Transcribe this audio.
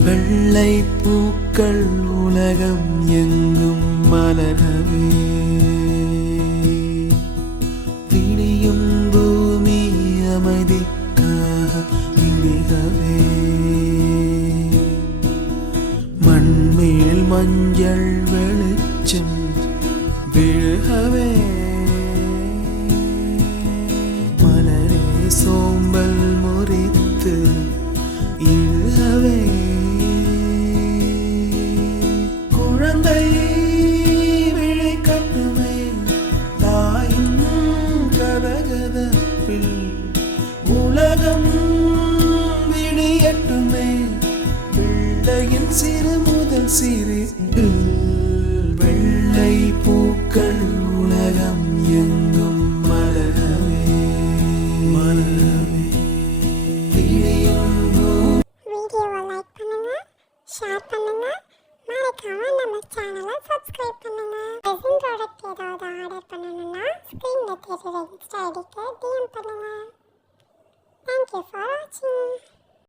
வெள்ளை பூக்கள் உலகம் எங்கும் மலரவே, விடியும் பூமி அமைதிக்காக விடிகவே, மண்மேல் மஞ்சள் வெளிச்சம் விழுகவே, மலரே சோம்பல் முறித்து இழுகவே, குழந்தை விழி கட்டுமே தாயின் கதகதப்பில், உலகம் விடியட்டுமே பிள்ளையின் சிறு முதல் சிரிப்பு. வெள்ளை பூக்கள் உலகம் எங்கும் மலரவே, மலரவே, விடியும் வீடியோவை லைக் பண்ணுங்க, ஷேர் பண்ணுங்க, மறக்காம நம்ம சேனலை சப்ஸ்கிரைப் பண்ணுங்க. ரெசின் ப்ராடக்ட் ஏதாவது ஆர்டர் பண்ணணும்னா ஸ்க்ரீன்ல தெரியுற இன்ஸ்டா ஐடிக்கு DM பண்ணுங்க. Thank you for watching.